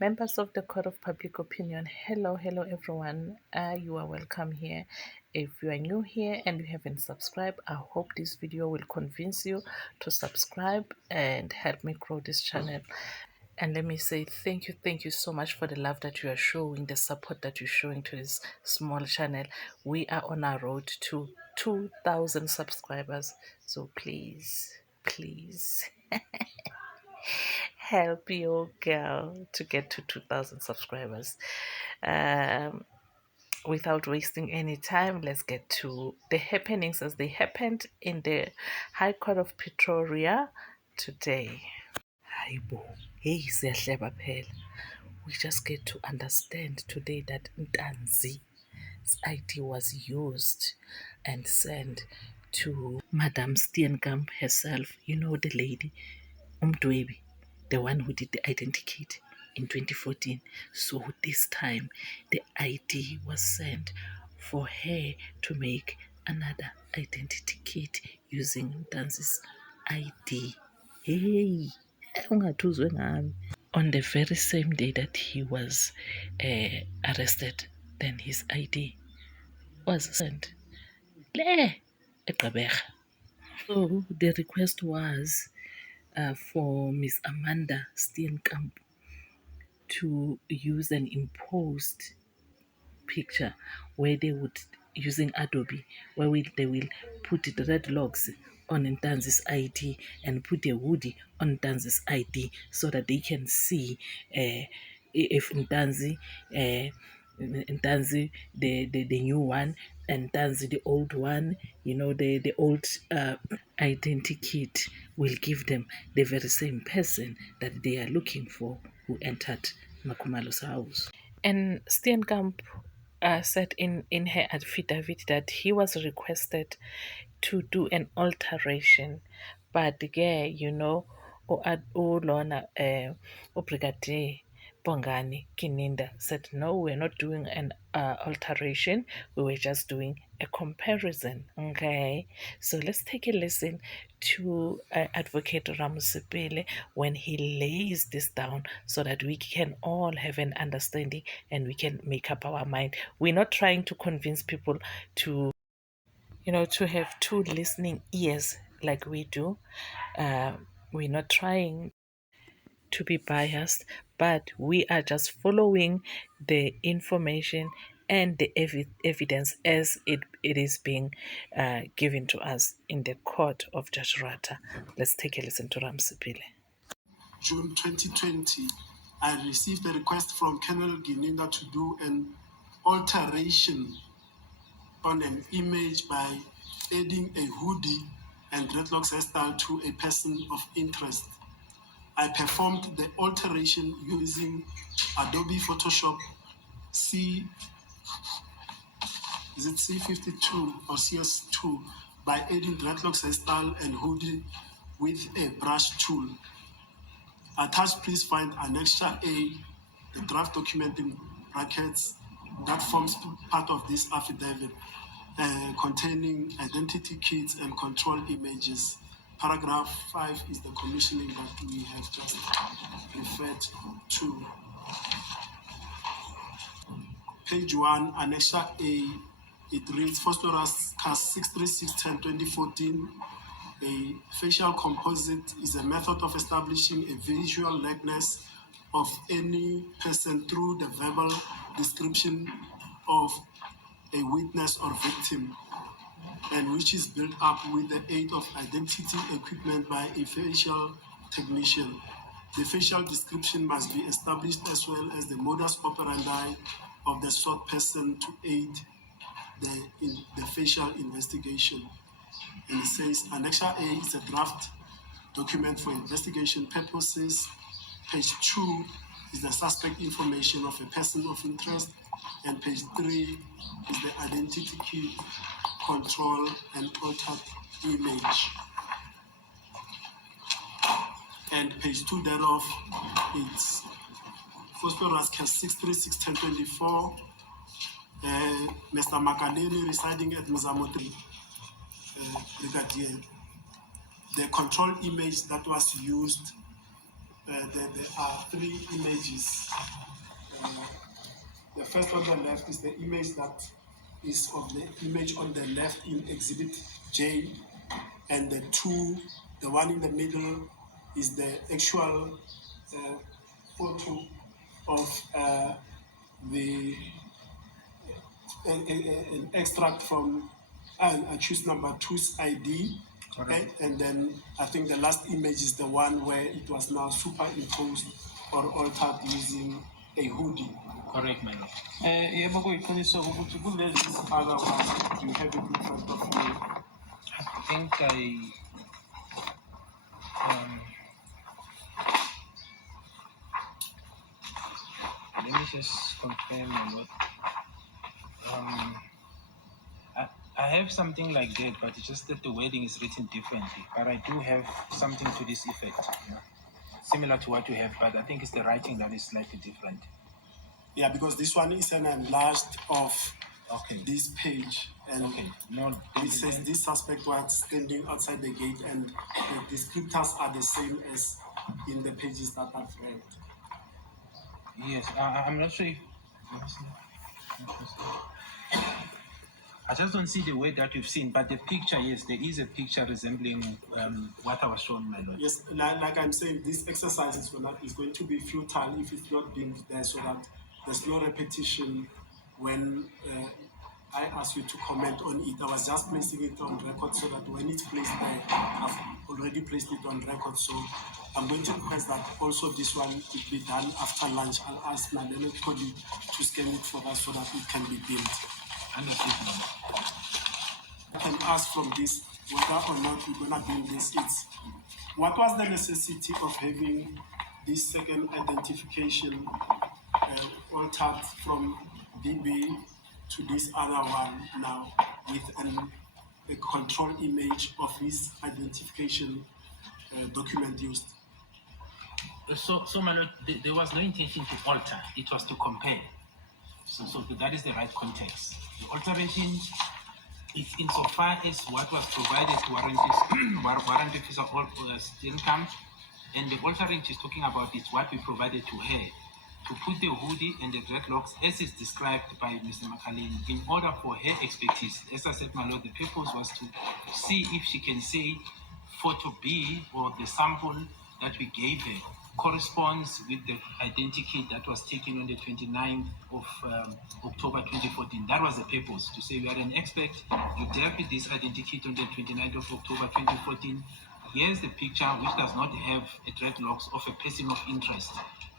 Members of the Court of Public Opinion, hello everyone. You are welcome here. If you are new here and you haven't subscribed, I hope this video will convince you to subscribe and help me grow this channel. And let me say thank you so much for the love that you are showing, the support that you're showing to this small channel. We are on our road to 2,000 subscribers. So please help your girl to get to 2,000 subscribers. Without wasting any time, let's get to the happenings as they happened in the High Court of Pretoria today. Hayibo, hey siyahleba phela. We just get to understand today that NTANZI's ID was used and sent to Madam Steenkamp herself. You know the lady, Umdwebi, the one who did the identikit in 2014. So this time the ID was sent for her to make another identity kit using NTANZI's ID. Hey, ungathuzwe ngami. On the very same day that he was arrested, then his ID was sent. So the request was for Miss Amanda Steenkamp to use an imposed picture where they would, using Adobe, where they will put the red logs on NTANZI's ID and put a hoodie on NTANZI's ID so that they can see if NTANZI, the new one, and NTANZI the old one, you know, the old identity kit will give them the very same person that they are looking for who entered Makumalo's house. And Steenkamp said in her affidavit that he was requested to do an alteration, but again, you know, Brigadier Gininda said, no, we're not doing an alteration, we were just doing a comparison. Okay, so let's take a listen to Advocate Ramusipele when he lays this down so that we can all have an understanding and we can make up our mind. We're not trying to convince people to, you know, to have two listening ears like we do. We're not trying to be biased, but we are just following the information and the evidence as it is being given to us in the court of Judge Rata. Let's take a listen to Ramsipile. June 2020, I received a request from Colonel Gininda to do an alteration on an image by adding a hoodie and dreadlocks hairstyle to a person of interest. I performed the alteration using Adobe Photoshop C52 or CS2 by adding dreadlocks hairstyle and hoodie with a brush tool. Attached, please find Annexure A, the draft document in brackets that forms part of this affidavit, containing identity kits and control images. Paragraph 5 is the commissioning that we have just referred to. Page 1, Annexure A, it reads, Phosphorus CAS 636-10-2014. A facial composite is a method of establishing a visual likeness of any person through the verbal description of a witness or victim, and which is built up with the aid of identity equipment by a facial technician. The facial description must be established as well as the modus operandi of the sought person to aid the facial investigation. And it says, Annexure A is a draft document for investigation purposes. Page 2 is the suspect information of a person of interest. And page 3 is the identity key, control, and altered image. And page 2 thereof, it's Phosphorus CAS 636-10-24. Mr. Makaleni residing at Mzamotri, Brigadier. The control image that was used there are three images. The first on the left is the image that is of the image on the left in Exhibit J, and the one in the middle is the actual photo of the an extract from accused number two's ID. And then I think the last image is the one where it was now superimposed or altered using a hoodie. Correct, man. Yebo kuyiqiniso ukuthi kulezi other ones you have it in front of you. I think let me just confirm my I have something like that, but it's just that the wording is written differently. But I do have something to this effect, similar to what you have, but I think it's the writing that is slightly different. Yeah, because this one is an enlarged of this page, and it says this suspect was standing outside the gate, and the descriptors are the same as in the pages that I've read. Yes, I'm not sure if... I just don't see the way that you've seen, but the picture, yes, there is a picture resembling what I was shown, my lord. Yes, like I'm saying, this exercise is going to be futile if it's not being there, so that there's no repetition when I ask you to comment on it. I was just placing it on record so that when it's placed there, I've already placed it on record. So I'm going to request that also this one will be done after lunch. I'll ask my colleague to scan it for us so that it can be built. Understood, ma'am. I can ask from this whether or not we're going to build this. What was the necessity of having this second identification altered from DB to this other one now with a control image of his identification document used? So my lord, there was no intention to alter. It was to compare. So that is the right context. The alteration is insofar as what was provided to warrant officer Steenkamp, and the altering she's talking about is what we provided to her to put the hoodie and the dreadlocks as is described by Mr. Makaleni in order for her expertise. As I said, my lord, the purpose was to see if she can say photo B or the sample that we gave her corresponds with the identity that was taken on the 29th of October 2014. That was the purpose, to say you are an expert, you dealt with this identity on the 29th of October 2014. Here's the picture which does not have a dreadlocks of a person of interest.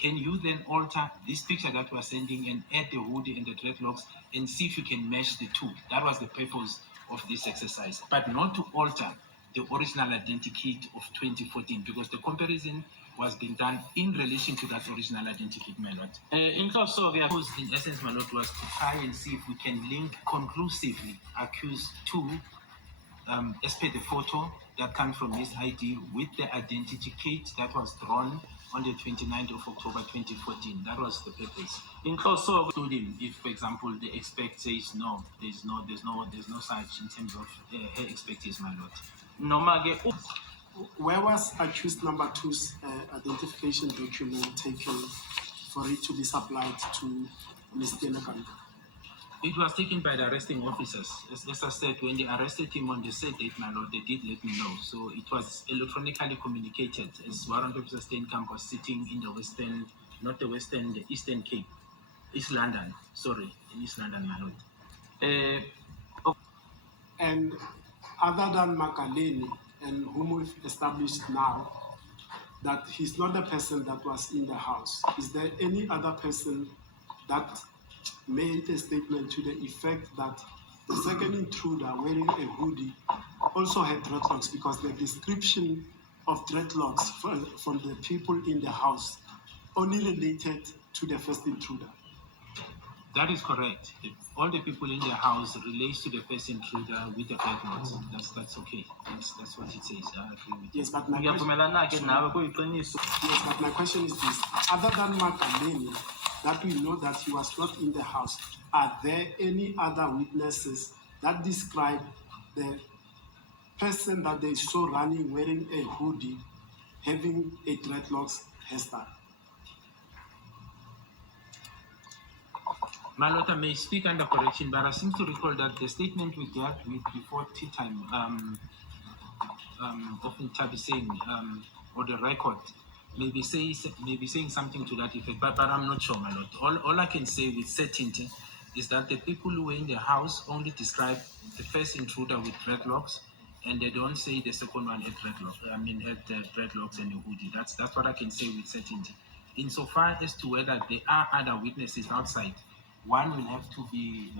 Can you then alter this picture that we're sending and add the hoodie and the dreadlocks and see if you can match the two? That was the purpose of this exercise, but not to alter the original identity of 2014, because the comparison was being done in relation to that original identity, my lord. In essence, my lord, was to try and see if we can link conclusively accused to, as per the photo that comes from his ID, with the identity kit that was drawn on the 29th of October 2014. That was the purpose. Including if, for example, the expert says no, there's no such in terms of her expertise, my lord. Where was accused number two's identification document taken for it to be supplied to Ms. Tenekanda? It was taken by the arresting officers. As I said, when they arrested him on the said date, my lord, they did let me know. So it was electronically communicated as Warrant Officer Steenkamp was sitting in the western, not the western, the Eastern Cape, East London, sorry, in East London, my lord. And other than Makaleni, and whom we've established now, that he's not the person that was in the house, is there any other person that made a statement to the effect that the second intruder wearing a hoodie also had dreadlocks, because the description of dreadlocks from the people in the house only related to the first intruder? That is correct. All the people in the house relates to the first intruder with the dreadlocks. That's okay. That's what it says. I agree with you. Yes, but my question is this. Other than Makaleni, that we know that he was not in the house, are there any other witnesses that describe the person that they saw running wearing a hoodie, having a dreadlocks, hairstyle. My Lord, I may speak under correction, but I seem to recall that the statement we dealt with before tea time, often Tabi saying, or the record, maybe saying something to that effect, but I'm not sure, my Lord. All I can say with certainty is that the people who were in the house only describe the first intruder with dreadlocks, and they don't say the second one had dreadlocks. I mean, had dreadlocks and a hoodie. That's what I can say with certainty. Insofar as to whether there are other witnesses outside, one will have to be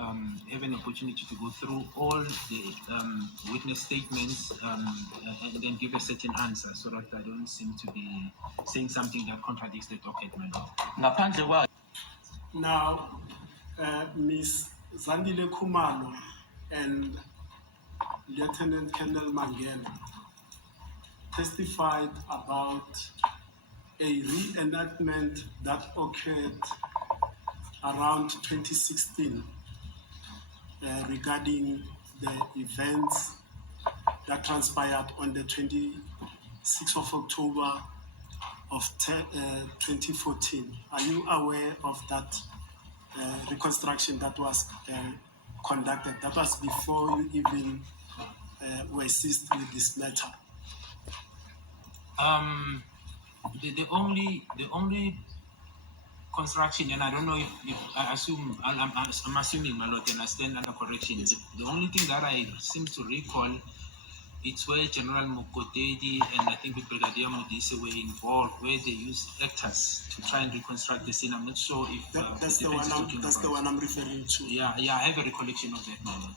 have an opportunity to go through all the witness statements and then give a certain answer, so that I don't seem to be saying something that contradicts the docket, my lord. Now, Ms. Zandile Kumalo and Lieutenant Colonel Mangena testified about a reenactment that occurred around 2016 regarding the events that transpired on the 26th of October of 2014. Are you aware of that reconstruction that was conducted? That was before you even were seized with this matter. The only construction, and I don't know if I assume I'm assuming, my lord, and I stand under correction. The only thing that I seem to recall, it's where General Mokotedi and I think with Brigadier Modise were involved, where they used actors to try and reconstruct the scene. I'm not sure if that's the one I'm referring to. Yeah, I have a recollection of that, my lord.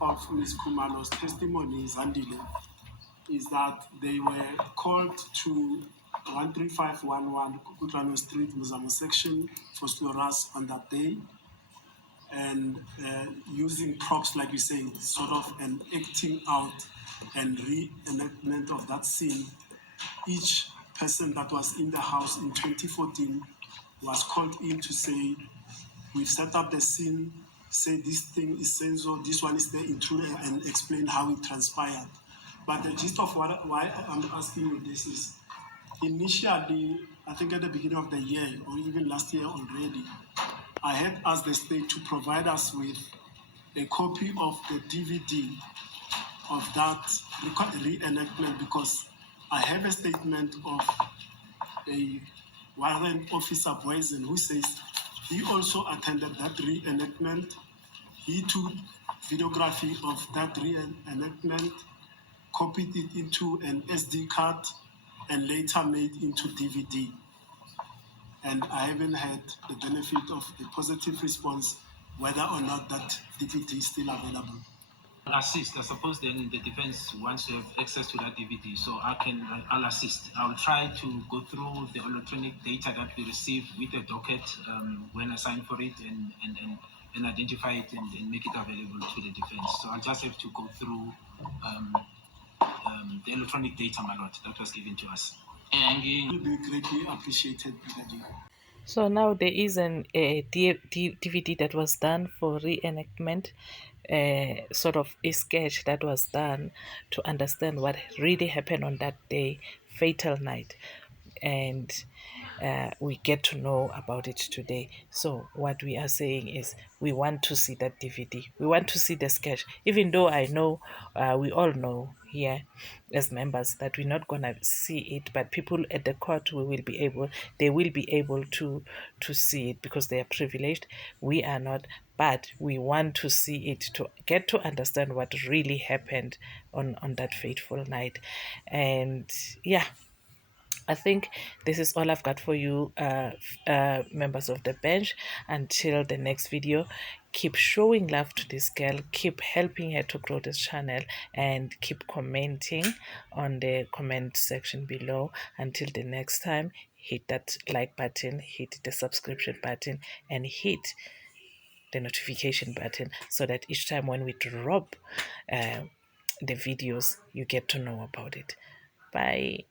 Of Ms. Kumalo's testimony, Zandile, is that they were called to 13511 Kukutlano Street, Muzamo section for Storas on that day, and using props, like we say, sort of an acting out and reenactment of that scene. Each person that was in the house in 2014 was called in to say, we've set up the scene, say this thing is Senzo, this one is the intruder, and explain how it transpired. But the gist of why I'm asking you this is, initially, I think at the beginning of the year, or even last year already, I had asked the state to provide us with a copy of the DVD of that reenactment, because I have a statement of a warrant officer Boysen who says he also attended that reenactment. He took videography of that reenactment, copied it into an SD card, and later made into DVD. And I haven't had the benefit of a positive response whether or not that DVD is still available. Assist. I suppose then the defense wants to have access to that DVD, so I'll assist. I'll try to go through the electronic data that we receive with the docket when I sign for it and identify it and make it available to the defense. So I'll just have to go through the electronic data, my lord, that was given to us. It will be greatly appreciated, Brigadier. So now there is a DVD that was done for reenactment, sort of a sketch that was done to understand what really happened on that day, fatal night. And we get to know about it today. So what we are saying is we want to see that DVD. We want to see the sketch, even though I know we all know here as members that we're not gonna see it, but people at the court they will be able to see it because they are privileged. We are not, but we want to see it to get to understand what really happened on that fateful night. And yeah, I think this is all I've got for you, members of the bench. Until the next video, keep showing love to this girl, keep helping her to grow this channel, and keep commenting on the comment section below. Until the next time, hit that like button, hit the subscription button, and hit the notification button so that each time when we drop the videos, you get to know about it. Bye.